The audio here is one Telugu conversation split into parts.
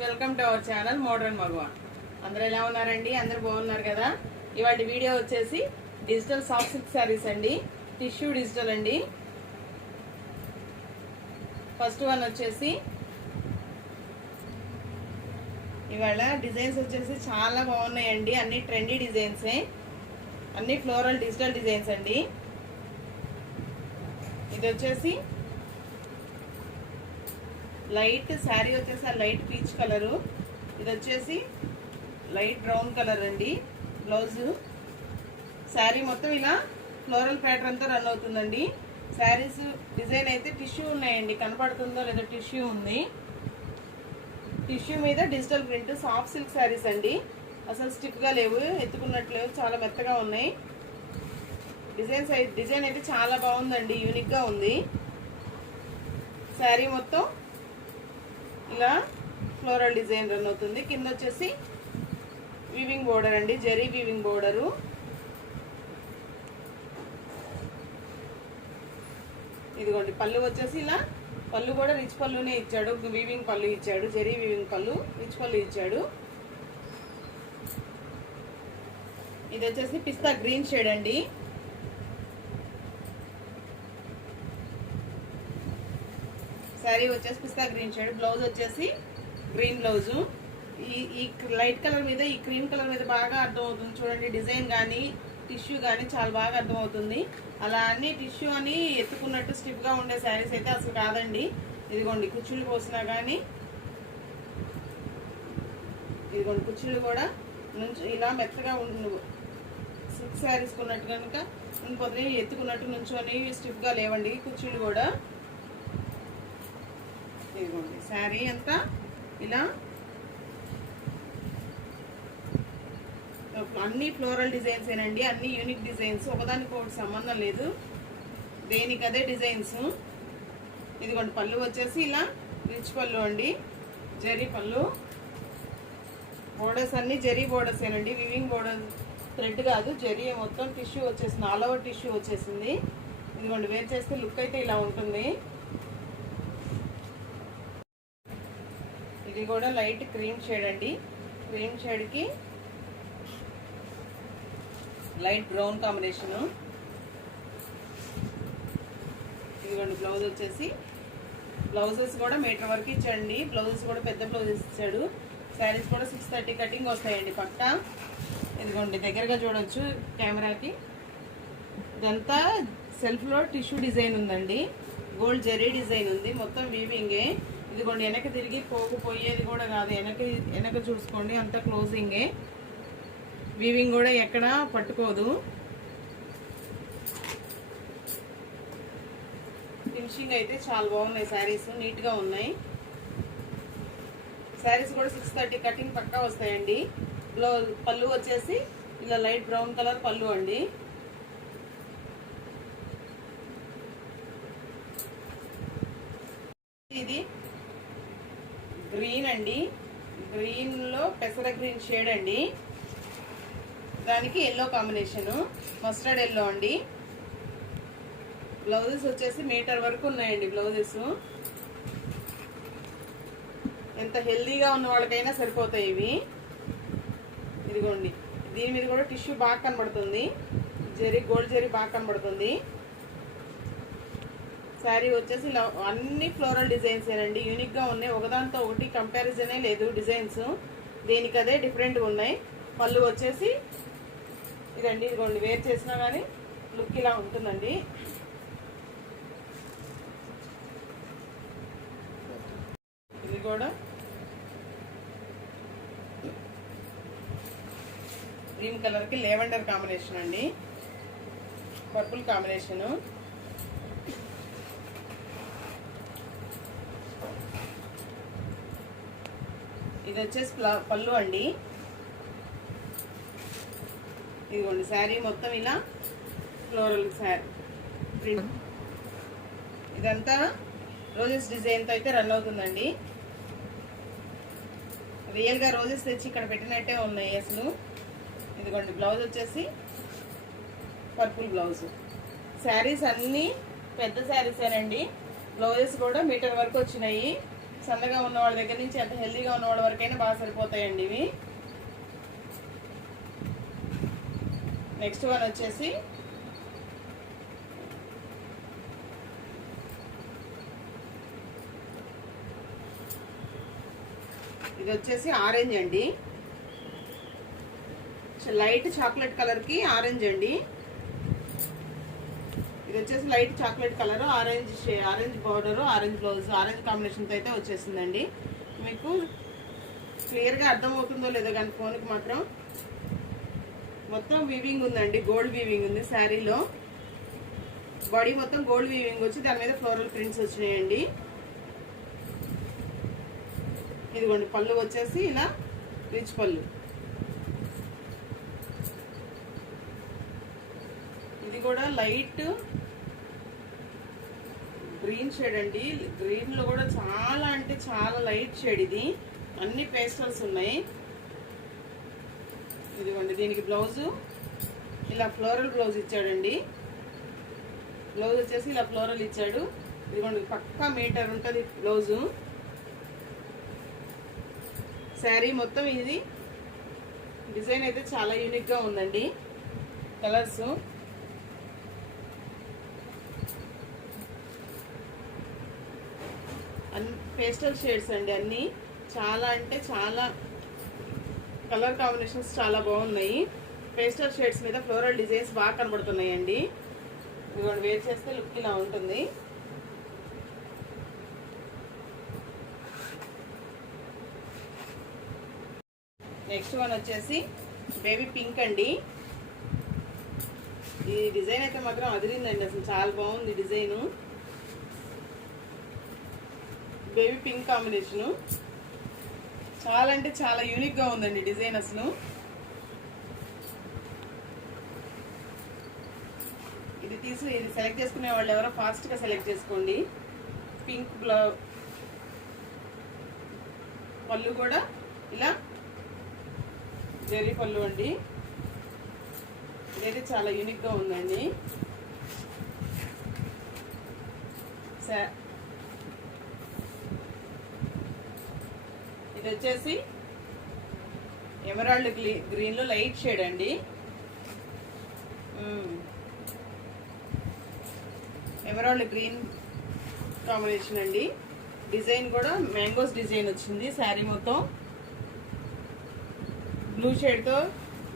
Welcome to our channel modern Maguva. అందరూ ఎలా ఉన్నారండి? అందరూ బాగున్నారు కదా? ఇవాటి వీడియో వచ్చేసి డిజిటల్ సాఫ్ట్ సిల్క్ శారీస్ అండి. టిష్యూ డిజిటల్ అండి. ఫస్ట్ వన్ వచ్చేసి ఇవాళ డిజైన్స్ వచ్చేసి చాలా బాగున్నాయండి. అన్ని ట్రెండీ డిజైన్సే అన్ని ఫ్లోరల్ డిజిటల్ డిజైన్స్ అండి. ఇది వచ్చేసి లైట్ శారీ వచ్చేసి ఆ లైట్ పీచ్ కలరు. ఇది వచ్చేసి లైట్ బ్రౌన్ కలర్ అండి బ్లౌజు. శారీ మొత్తం ఇలా ఫ్లోరల్ ప్యాటర్న్తో రన్ అవుతుందండి. శారీస్ డిజైన్ అయితే టిష్యూ ఉన్నాయండి. కనపడుతుందో లేదో టిష్యూ ఉంది. టిష్యూ మీద digital print soft silk saris అండి. అసలు స్టిఫ్గా లేవు ఎత్తుకున్నట్లు లేవు చాలా మెత్తగా ఉన్నాయి. డిజైన్స్ డిజైన్ అయితే చాలా బాగుందండి యూనిక్గా ఉంది. శారీ మొత్తం ఇలా ఫ్లోరల్ డిజైన్ రన్ అవుతుంది. కింద వచ్చేసి వీవింగ్ బోర్డర్ అండి జరీ వీవింగ్ బోర్డరు ఇదిగోండి పళ్ళు వచ్చేసి ఇలా పళ్ళు కూడా రిచ్ పళ్ళునే ఇచ్చాడు. వీవింగ్ పళ్ళు ఇచ్చాడు జరీ వీవింగ్ పళ్ళు రిచ్ పళ్ళు ఇచ్చాడు. ఇది వచ్చేసి పిస్తా గ్రీన్ షేడ్ అండి. శారీ వచ్చేసి పిస్తా గ్రీన్ షేడ్ బ్లౌజ్ వచ్చేసి గ్రీన్ బ్లౌజు ఈ ఈ లైట్ కలర్ మీద ఈ క్రీమ్ కలర్ మీద బాగా అర్థమవుతుంది. చూడండి డిజైన్ కానీ టిష్యూ కానీ చాలా బాగా అర్థమవుతుంది. అలా అన్ని టిష్యూ అని ఎత్తుకున్నట్టు స్టిఫ్గా ఉండే శారీస్ అయితే అసలు కాదండి. ఇదిగోండి కుచ్చులు పోసినా కానీ ఇదిగోండి కుచ్చులు కూడా నుంచి ఇలా మెత్తగా ఉండు సిల్క్ శారీస్ కొన్నట్టు కనుక ఇంకొద్ది ఎత్తుకున్నట్టు నుంచొని స్టిఫ్గా లేవండి కుర్చీలు కూడా. ఇదిగోండి. శారీ అంతా ఇలా? అన్ని ఫ్లోరల్ డిజైన్స్ ఏనండి అన్ని యూనిక్ డిజైన్స్ ఒకదానికి ఒకటి సంబంధం లేదు. దేనికి అదే డిజైన్స్? ఇదిగోండి పళ్ళు వచ్చేసి ఇలా రిచ్ పళ్ళు అండి జరీ పళ్ళు. బోర్డర్స్ అన్ని జరీ బోర్డర్స్ ఏనండి వివింగ్ బోర్డర్ థ్రెడ్ కాదు జరీ మొత్తం టిష్యూ వచ్చేసింది ఆల్ ఓవర్ టిష్యూ వచ్చేసింది. ఇదిగోండి వేర్ చేస్తే లుక్ అయితే ఇలా ఉంటుంది. ఇది కూడా లైట్ క్రీమ్ షేడ్ అండి. క్రీమ్ షేడ్కి లైట్ బ్రౌన్ కాంబినేషను. ఇదిగోండి బ్లౌజ్ వచ్చేసి బ్లౌజెస్ కూడా మీటర్ వరకు ఇచ్చండి బ్లౌజెస్ కూడా పెద్ద బ్లౌజెస్ ఇచ్చాడు. శారీస్ కూడా సిక్స్ థర్టీ కటింగ్ వస్తాయండి పక్క ఇదిగోండి దగ్గరగా చూడొచ్చు కెమెరాకి. ఇదంతా సెల్ఫ్లో టిష్యూ డిజైన్ ఉందండి. గోల్డ్ జెర్రీ డిజైన్ ఉంది. మొత్తం వీవింగే ఇదిగోండి వెనక తిరిగి పోకుపోయేది కూడా కాదు. వెనక వెనక చూసుకోండి అంత క్లోజింగే వీవింగ్ కూడా ఎక్కడ పట్టుకోదు. ఫినిషింగ్ అయితే చాలా బాగున్నాయి శారీస్ నీట్గా ఉన్నాయి. శారీస్ కూడా సిక్స్ థర్టీ కటింగ్ పక్కా వస్తాయండి. బ్లౌజ్ పళ్ళు వచ్చేసి ఇలా లైట్ బ్రౌన్ కలర్ పళ్ళు అండి ఇది గ్రీన్ అండి. గ్రీన్లో పెసర గ్రీన్ షేడ్ అండి. దానికి ఎల్లో కాంబినేషన్ మస్టర్డ్ ఎల్లో అండి. బ్లౌజెస్ వచ్చేసి మీటర్ వరకు ఉన్నాయండి బ్లౌజెస్ ఎంత హెల్దీగా ఉన్న వాళ్ళకైనా సరిపోతాయి ఇవి. ఇదిగోండి. దీని మీద కూడా టిష్యూ బాగా కనబడుతుంది. జరీ గోల్డ్ జరీ బాగా కనబడుతుంది. శారీ వచ్చేసి ఇలా అన్ని ఫ్లోరల్ డిజైన్స్ ఏనండి. యూనిక్గా ఉన్నాయి. ఒకదాంతో ఒకటి కంపారిజనే లేదు డిజైన్స్ దీనికి అదే డిఫరెంట్గా ఉన్నాయి. పళ్ళు వచ్చేసి ఇదండి ఇదిగోండి వేర్ చేసినా కానీ లుక్ ఇలా ఉంటుందండి. ఇది కూడా గ్రీన్ కలర్కి లేవెండర్ కాంబినేషన్ అండి. పర్పుల్ కాంబినేషను ఇది వచ్చేసి పళ్ళు అండి. ఇదిగోండి శారీ మొత్తం ఇలా ఫ్లోరల్ శారీ. ప్రింట్. ఇదంతా రోజెస్ డిజైన్తో అయితే రన్ అవుతుందండి. రియల్గా రోజెస్ తెచ్చి ఇక్కడ పెట్టినట్టే ఉన్నాయి అసలు. ఇదిగోండి బ్లౌజ్ వచ్చేసి పర్పుల్ బ్లౌజ్. శారీస్ అన్నీ పెద్ద శారీసేనండి. బ్లౌజెస్ కూడా మీటర్ వరకు వచ్చినాయి. సన్నగా ఉన్నవాళ్ళ దగ్గర నుంచి ఎంత హెల్దీగా ఉన్నవాళ్ళ వరకైనా బాగా సరిపోతాయండి ఇవి. నెక్స్ట్ వన్ వచ్చేసి ఇది వచ్చేసి ఆరెంజ్ అండి. లైట్ చాక్లెట్ కలర్కి ఆరెంజ్ అండి. ఇది వచ్చేసి light chocolate colour orange orange border orange blouse orange కాంబినేషన్తో అయితే వచ్చేసిందండి. మీకు క్లియర్గా అర్థమవుతుందో లేదో కానీ ఫోన్కి మాత్రం మొత్తం వీవింగ్ ఉందండి గోల్డ్ వీవింగ్ ఉంది శారీలో. బాడీ మొత్తం గోల్డ్ వీవింగ్ వచ్చి దాని మీద ఫ్లోరల్ ప్రింట్స్ వచ్చినాయండి. ఇదిగోండి పళ్ళు వచ్చేసి ఇలా రిచ్ పళ్ళు. ఇది కూడా లైట్ గ్రీన్ షేడ్ అండి. గ్రీన్లో కూడా చాలా అంటే చాలా లైట్ షేడ్ ఇది. అన్ని పేస్టల్స్ ఉన్నాయి. ఇదిగోండి దీనికి బ్లౌజు ఇలా ఫ్లోరల్ బ్లౌజ్ ఇచ్చాడండి. బ్లౌజ్ వచ్చేసి ఇలా ఫ్లోరల్ ఇచ్చాడు. ఇదిగోండి పక్కా మీటర్ ఉంటుంది బ్లౌజు శారీ మొత్తం ఇది. డిజైన్ అయితే చాలా యూనిక్గా ఉందండి. కలర్స్ అన్ని పేస్టల్ షేడ్స్ అండి అన్నీ. చాలా అంటే చాలా కలర్ కాంబినేషన్స్ చాలా బాగున్నాయి. పేస్టల్ షేడ్స్ మీద ఫ్లోరల్ డిజైన్స్ బాగా కనబడుతున్నాయండి. ఇదిగోండి వేర్ చేస్తే లుక్ ఇలా ఉంటుంది. నెక్స్ట్ వన్ వచ్చేసి బేబీ పింక్ అండి. ఈ డిజైన్ అయితే మాత్రం అదిరిందండి అసలు చాలా బాగుంది డిజైను. Baby pink combination. చాలా అంటే చాలా యూనిక్గా ఉందండి డిజైన్ అసలు. ఇది తీసి ఇది సెలెక్ట్ చేసుకునే వాళ్ళు ఎవరో ఫాస్ట్గా సెలెక్ట్ చేసుకోండి. పింక్ బ్లౌ పళ్ళు కూడా ఇలా జెర్రీ పళ్ళు అండి. ఇదైతే చాలా యూనిక్గా ఉందండి ఇది వచ్చేసి ఎమరాల్డ్ గ్రీన్లో లైట్ షేడ్ అండి. ఎమరాల్డ్ గ్రీన్ కాంబినేషన్ అండి. డిజైన్ కూడా మ్యాంగోస్ డిజైన్ వచ్చింది శారీ మొత్తం. బ్లూ షేడ్తో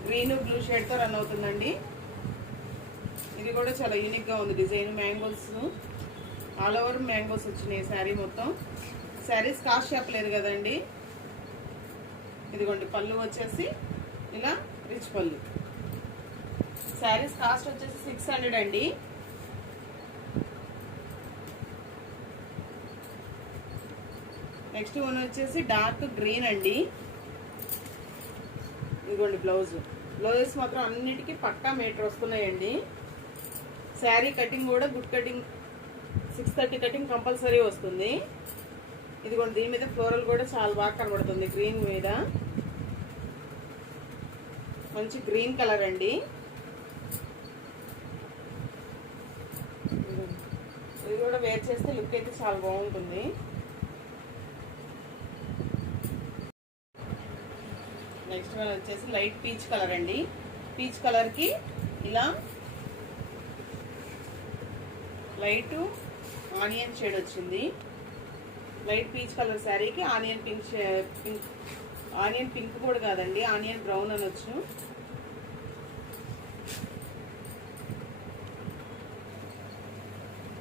గ్రీన్ బ్లూ షేడ్తో రన్ అవుతుందండి. ఇది కూడా చాలా యూనిక్గా ఉంది design mangoes. All over mangoes వచ్చినాయి శారీ మొత్తం. శారీస్ కాస్ట్ చెప్పలేదు కదండి. ఇదిగోండి పళ్ళు వచ్చేసి ఇలా రిచ్ పళ్ళు. శారీస్ కాస్ట్ వచ్చేసి సిక్స్ హండ్రెడ్ అండి. నెక్స్ట్ వన్ వచ్చేసి డార్క్ గ్రీన్ అండి. ఇదిగోండి బ్లౌజ్. బ్లౌజెస్ మాత్రం అన్నిటికీ పక్కా మీటర్ వస్తున్నాయండి. శారీ కటింగ్ కూడా good cutting six thirty cutting compulsory వస్తుంది. ఇదిగోండి దీని మీద ఫ్లోరల్ కూడా చాలా బాగా కనబడుతుంది గ్రీన్ మీద. మంచి గ్రీన్ కలర్ అండి. ఇది కూడా వేర్ చేస్తే లుక్ అయితే చాలా బాగుంటుంది. నెక్స్ట్ కలర్ వచ్చేసి లైట్ పీచ్ కలర్ అండి. పీచ్ కలర్కి ఇలా లైట్ ఆనియన్ షేడ్ వచ్చింది. లైట్ పీచ్ కలర్ శారీకి onion pink pink onion pink కూడా కాదండి ఆనియన్ బ్రౌన్ అనొచ్చు.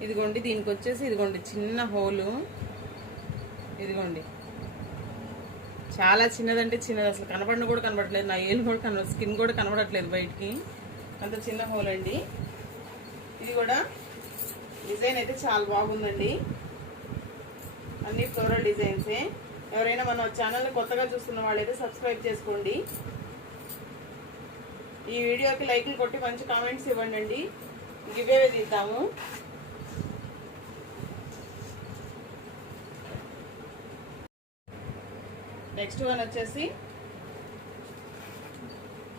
ఇదిగోండి దీనికి వచ్చేసి ఇదిగోండి చిన్న హోలు. ఇదిగోండి. చాలా చిన్నదంటే చిన్నది అసలు కనపడిన కూడా కనబడట్లేదు నా ఏలు కూడా కనబడ స్కిన్ కూడా కనబడట్లేదు బయటికి. అంత చిన్న హోల్ అండి. ఇది కూడా డిజైన్ అయితే చాలా బాగుందండి. అన్ని ఫ్లోరల్ డిజైన్సే. ఎవరైనా మన ఛానల్ని కొత్తగా చూస్తున్న వాళ్ళైతే సబ్స్క్రైబ్ చేసుకోండి. ఈ వీడియోకి లైక్లు కొట్టి మంచి కామెంట్స్ ఇవ్వండి అండి గివేవే తీద్దాము. నెక్స్ట్ వన్ వచ్చేసి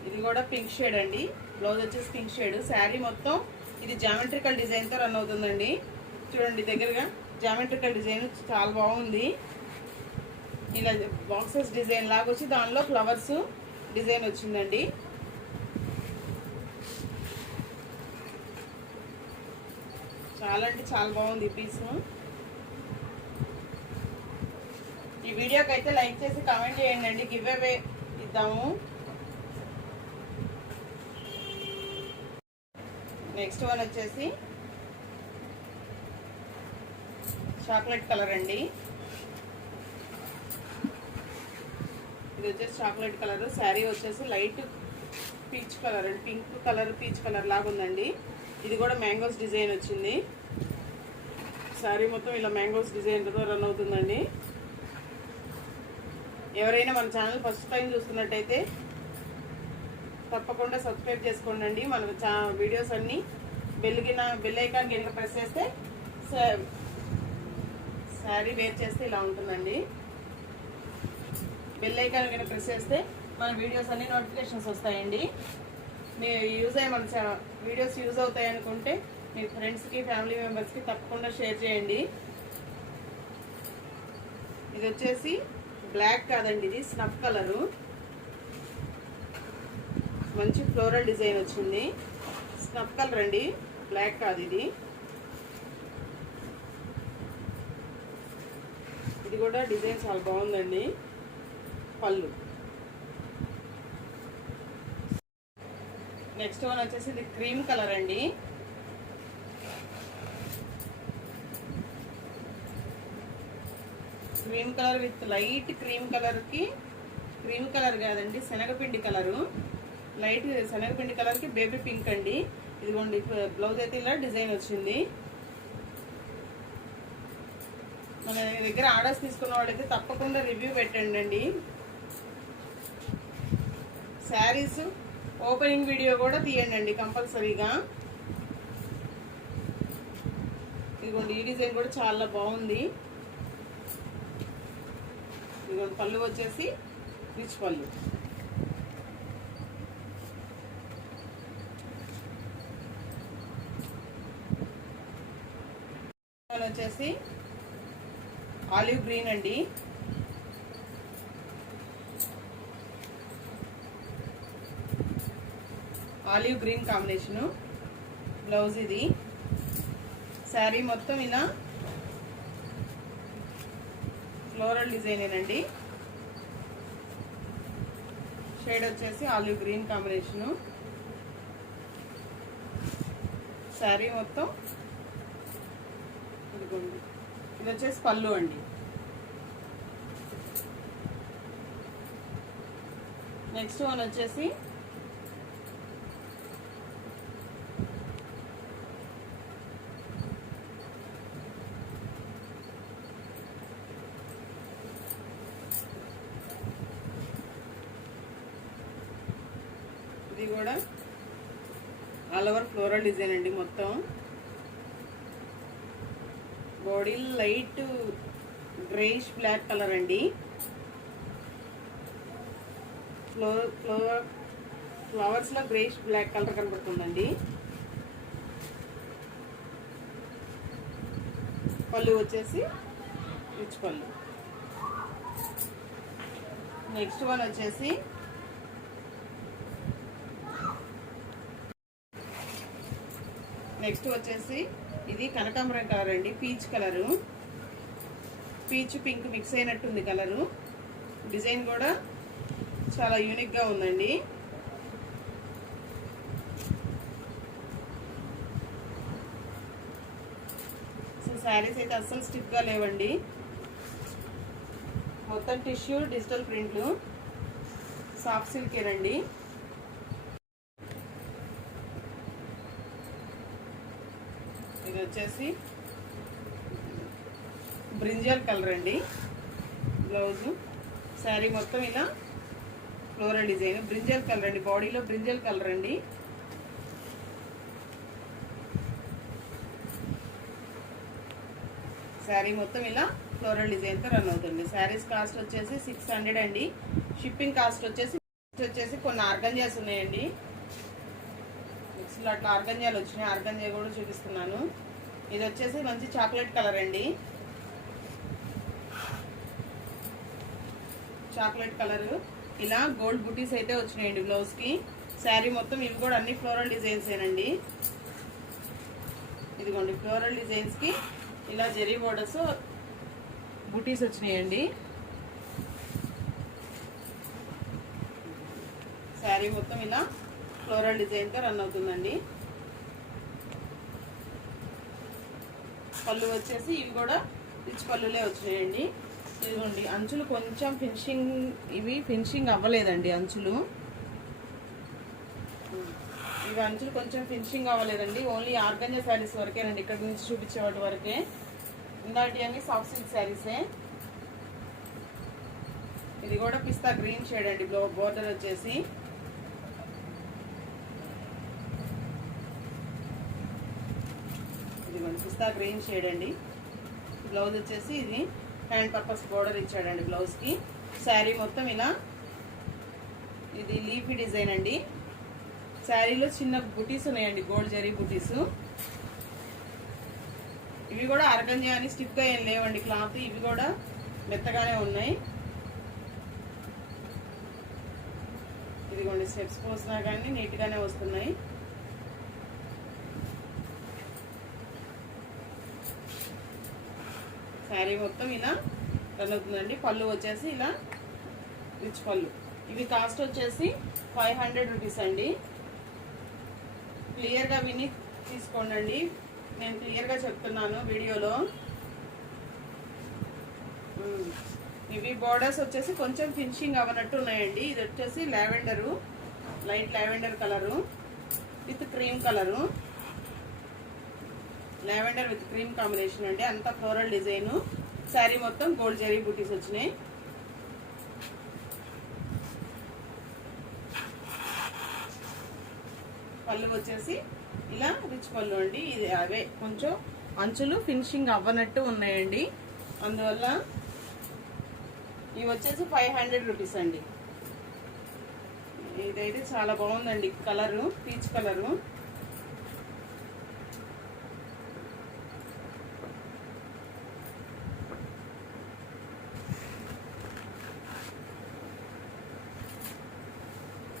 ఇది కూడా పింక్ షేడ్ అండి. బ్లౌజ్ వచ్చేసి పింక్ షేడ్. శారీ మొత్తం ఇది జామెట్రికల్ డిజైన్తో రన్ అవుతుందండి. చూడండి దగ్గరగా జామెట్రికల్ డిజైన్ చాలా బాగుంది. ఇలా బాక్సెస్ డిజైన్ లాగా వచ్చి దానిలో ఫ్లవర్స్ డిజైన్ వచ్చిందండి. చాలా అంటే చాలా బాగుంది పీస్. ఈ వీడియోకి అయితే లైక్ చేసి కామెంట్ చేయండి. అండి గివ్ అవే ఇద్దాము. నెక్స్ట్ వన్ వచ్చేసి చాక్లెట్ కలర్ అండి. ఇది వచ్చేసి చాక్లెట్ కలర్ శారీ వచ్చేసి light peach colour and pink colour peach colour లాగా ఉందండి. ఇది కూడా మ్యాంగోస్ డిజైన్ వచ్చింది. శారీ మొత్తం ఇలా మ్యాంగోస్ డిజైన్తో రన్ అవుతుందండి. ఎవరైనా మన ఛానల్ ఫస్ట్ టైం చూస్తున్నట్టయితే తప్పకుండా సబ్స్క్రైబ్ చేసుకోండి మన చా వీడియోస్ అన్నీ బెల్గిన బెల్ ఐకాన్ కింద ప్రెస్ చేస్తే శారీ వేర్ చేస్తే ఇలా ఉంటుందండి. బెల్ ఐకాన్ కింద ప్రెస్ చేస్తే మన వీడియోస్ అన్ని నోటిఫికేషన్స్ వస్తాయండి. మీ యూజ్ అయ్యి మన వీడియోస్ యూజ్ అవుతాయి అనుకుంటే మీ ఫ్రెండ్స్కి ఫ్యామిలీ మెంబర్స్కి తప్పకుండా షేర్ చేయండి. ఇది వచ్చేసి బ్లాక్ కాదండి ఇది స్నఫ్ కలరు మంచి ఫ్లోరల్ డిజైన్ వచ్చింది. స్నఫ్ కలర్ అండి బ్లాక్ కాదు ఇది. ఇది కూడా డిజైన్ చాలా బాగుందండి. పళ్ళు. నెక్స్ట్ వన్ వచ్చేసి ఇది క్రీమ్ కలర్ అండి. Cream colour with light cream కలర్కి క్రీమ్ కలర్ కాదండి శనగపిండి కలరు లైట్ శనగపిండి కలర్కి బేబీ పింక్ అండి. ఇదిగోండి బ్లౌజ్ అయితే ఇలా డిజైన్ వచ్చింది. మన దగ్గర ఆర్డర్స్ తీసుకున్న వాళ్ళైతే తప్పకుండా రివ్యూ పెట్టండి అండి శారీస్. ఓపెనింగ్ వీడియో కూడా తీయండి కంపల్సరీగా. ఇదిగోండి ఈ డిజైన్ కూడా చాలా బాగుంది. ఇదిగోండి పళ్ళు వచ్చేసి రిచ్ పళ్ళు వచ్చేసి ఆలివ్ గ్రీన్ అండి. Olive green combination. బ్లౌజ్ ఇది. శారీ మొత్తం ఇలా. ఫ్లోరల్ డిజైనేనండి షేడ్ వచ్చేసి ఆలివ్ గ్రీన్ కాంబినేషను. శారీ మొత్తం. ఇదిగోండి. ఇది వచ్చేసి పళ్ళు అండి. నెక్స్ట్ వన్ వచ్చేసి ఇది కూడా ఆల్ ఓవర్ ఫ్లోరల్ డిజైన్ అండి మొత్తం. Body light greyish black colour అండి. ఫ్లో ఫ్లవర్ ఫ్లవర్స్లో గ్రేష్ బ్లాక్ కలర్ కనబడుతుందండి పళ్ళు వచ్చేసి రిచ్ పళ్ళు. నెక్స్ట్ వన్ వచ్చేసి నెక్స్ట్ వచ్చేసి ఇది కనకాంబరం కలర్ అండి peach colour. Peach pink mix అయినట్టుంది కలరు. డిజైన్ కూడా చాలా యూనిక్గా ఉందండి. సో శారీస్ అయితే అస్సలు స్టిఫ్గా లేవండి. మొత్తం టిష్యూ డిజిటల్ ప్రింట్లు సాఫ్ట్ సిల్కేనండి వచ్చేసి బ్రింజల్ కలర్ అండి. బ్లౌజు శారీ మొత్తం ఇలా ఫ్లోరల్ డిజైన్. బ్రింజల్ కలర్ అండి. బాడీలో బ్రింజల్ కలర్ అండి. శారీ మొత్తం ఇలా ఫ్లోరల్ డిజైన్తో రన్ అవుతుంది. శారీస్ కాస్ట్ వచ్చేసి సిక్స్ హండ్రెడ్ అండి. షిప్పింగ్ కాస్ట్ వచ్చేసి వచ్చేసి కొన్ని ఆర్గంజాస్ ఉన్నాయండి. మిక్స్లో అట్లా ఆర్గంజాలు వచ్చినాయి. ఆర్గంజా కూడా చూపిస్తున్నాను. ఇది వచ్చేసి మంచి చాక్లెట్ కలర్ అండి. Chocolate colour. ఇలా గోల్డ్ బుటీస్ అయితే వచ్చినాయండి బ్లౌజ్కి శారీ మొత్తం ఇవి కూడా అన్ని ఫ్లోరల్ డిజైన్స్ ఏనండి ఇదిగోండి ఫ్లోరల్ డిజైన్స్కి ఇలా జెరీ బోర్డర్స్ బుటీస్ వచ్చినాయండి. శారీ మొత్తం ఇలా ఫ్లోరల్ డిజైన్తో రన్ అవుతుందండి. పళ్ళు వచ్చేసి ఇవి కూడా రిచ్ పళ్ళులే వచ్చాయండి. ఇదిగోండి అంచులు కొంచెం ఫినిషింగ్ ఇవి ఫినిషింగ్ అవ్వలేదండి అంచులు. ఇవి అంచులు కొంచెం ఫినిషింగ్ అవ్వలేదండి. ఓన్లీ ఆర్గంజా శారీస్ వరకేనండి. ఇక్కడ నుంచి చూపించే వాటి వరకే. ఇందాటి అన్ని సాఫ్ట్ సిల్క్ శారీసే ఇది కూడా పిస్తా గ్రీన్ షేడ్ అండి. బోర్డర్ వచ్చేసి ఇదిగోండి పిస్తా గ్రీన్ షేడ్ అండి. బ్లౌజ్ వచ్చేసి ఇది హ్యాండ్ పర్పస్ బోర్డర్ ఇచ్చాడండి బ్లౌజ్కి శారీ మొత్తం ఇలా ఇది లీఫీ డిజైన్ అండి. శారీలో చిన్న బుటీస్ ఉన్నాయండి గోల్డ్ జరీ బుటీస్. ఇవి కూడా అరగం అని స్టిఫ్గా ఏం లేవండి క్లాత్ ఇవి కూడా మెత్తగానే ఉన్నాయి. ఇదిగోండి స్టెప్స్ పోసినా కానీ నీట్గానే వస్తున్నాయి. శారీ మొత్తం ఇలా రన్ అవుతుందండి. పళ్ళు వచ్చేసి ఇలా రిచ్ పళ్ళు. ఇవి కాస్ట్ వచ్చేసి ఫైవ్ హండ్రెడ్ రూపీస్ అండి. క్లియర్గా విని తీసుకోండి నేను క్లియర్గా చెప్తున్నాను వీడియోలో. ఇవి బోర్డర్స్ వచ్చేసి కొంచెం ఫినిషింగ్ అవ్వనట్టు ఉన్నాయండి. ఇది వచ్చేసి lavender. Light lavender colour. With cream colour. Lavender with cream combination అండి. అంతా ఫ్లోరల్ డిజైన్. శారీ మొత్తం గోల్డ్ జరీ బూటీస్ వచ్చినాయి. పళ్ళు వచ్చేసి ఇలా రిచ్ పళ్ళు అండి. ఇది అవే కొంచెం అంచులు ఫినిషింగ్ అవ్వనట్టు ఉన్నాయండి. అందువల్ల ఇవి వచ్చేసి ఫైవ్ హండ్రెడ్ రూపీస్ అండి. ఇదైతే చాలా బాగుందండి కలరు పీచ్ కలరు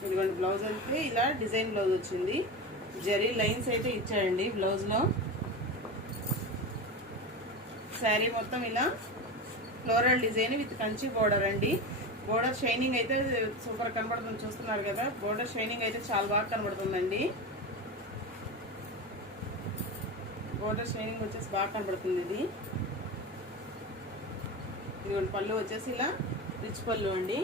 ఇదిగోండి బ్లౌజ్ అయితే ఇలా డిజైన్ బ్లౌజ్ వచ్చింది. జరీ లైన్స్ అయితే ఇచ్చాయండి బ్లౌజ్లో. శారీ మొత్తం ఇలా floral design with Kanchi border అండి. బోర్డర్ షైనింగ్ అయితే సూపర్ కనబడుతుంది చూస్తున్నారు కదా. బోర్డర్ షైనింగ్ అయితే చాలా బాగా కనబడుతుందండి. బోర్డర్ షైనింగ్ వచ్చేసి బాగా కనబడుతుంది ఇది. ఇదిగోండి పళ్ళు వచ్చేసి ఇలా రిచ్ పళ్ళు అండి.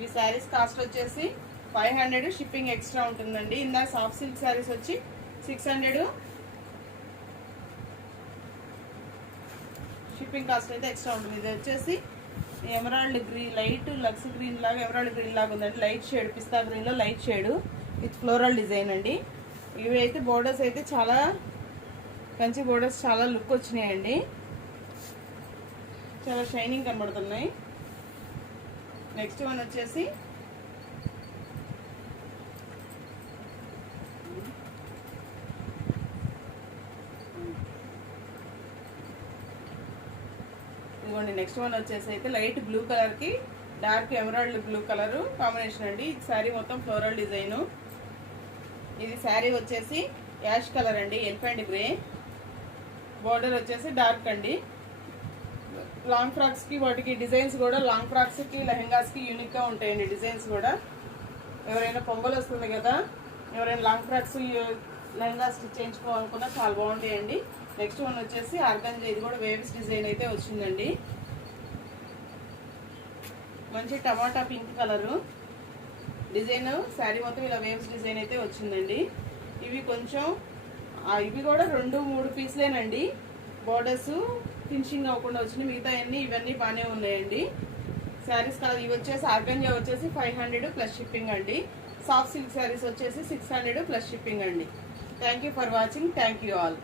ఇవి శారీస్ కాస్ట్ వచ్చేసి ఫైవ్ హండ్రెడ్ షిప్పింగ్ ఎక్స్ట్రా ఉంటుందండి. ఇందా సాఫ్ట్ సిల్క్ శారీస్ వచ్చి సిక్స్ హండ్రెడ్. షిప్పింగ్ కాస్ట్ అయితే ఎక్స్ట్రా ఉంటుంది. ఇది వచ్చేసి ఎమరాల్డ్ గ్రీన్ లైట్ లక్స్ గ్రీన్ లాగా ఎమరాల్డ్ గ్రీన్ లాగా ఉందండి. లైట్ షేడ్ పిస్తా గ్రీన్లో light shade with floral design అండి. ఇవి అయితే బోర్డర్స్ అయితే చాలా కంచి బోర్డర్స్ చాలా లుక్ వచ్చినాయండి. చాలా షైనింగ్ కనబడుతున్నాయి. నెక్స్ట్ వన్ వచ్చేసి ఇదిగోండి నెక్స్ట్ వన్ వచ్చేసి అయితే లైట్ బ్లూ కలర్కి dark emerald blue colour combination అండి. ఇది శారీ మొత్తం ఫ్లోరల్ డిజైను. ఇది శారీ వచ్చేసి యాష్ కలర్ అండి ఎలిఫెంట్ గ్రే. బోర్డర్ వచ్చేసి డార్క్ అండి. లాంగ్ ఫ్రాక్స్కి వాటికి డిజైన్స్ కూడా లాంగ్ ఫ్రాక్స్కి లెహెంగాస్కి యూనిక్గా ఉంటాయండి డిజైన్స్ కూడా. ఎవరైనా పొంగల్ వస్తుంది కదా ఎవరైనా లాంగ్ ఫ్రాక్స్ లెహంగా స్టిచ్ చేయించుకోవాలనుకున్నా చాలా బాగుంటాయండి. నెక్స్ట్ వన్ వచ్చేసి ఆర్గంజా ఇది కూడా వేవ్స్ డిజైన్ అయితే వచ్చిందండి. మంచి టమాటా పింక్ కలరు. డిజైన్ శారీ మొత్తం ఇలా వేవ్స్ డిజైన్ అయితే వచ్చిందండి. ఇవి కొంచెం ఇవి కూడా రెండు మూడు పీసులేనండి. బోర్డర్స్ ఫినిషింగ్ అవ్వకుండా వచ్చినాయి మిగతా అన్ని ఇవన్నీ బాగానే ఉన్నాయండి. శారీస్ కాదు ఇవి వచ్చేసి ఆర్గంజా వచ్చేసి ఫైవ్ హండ్రెడ్ ప్లస్ షిప్పింగ్ అండి. సాఫ్ట్ సిల్క్ శారీస్ వచ్చేసి సిక్స్ హండ్రెడ్ ప్లస్ షిప్పింగ్ అండి. Thank you for watching. Thank you all.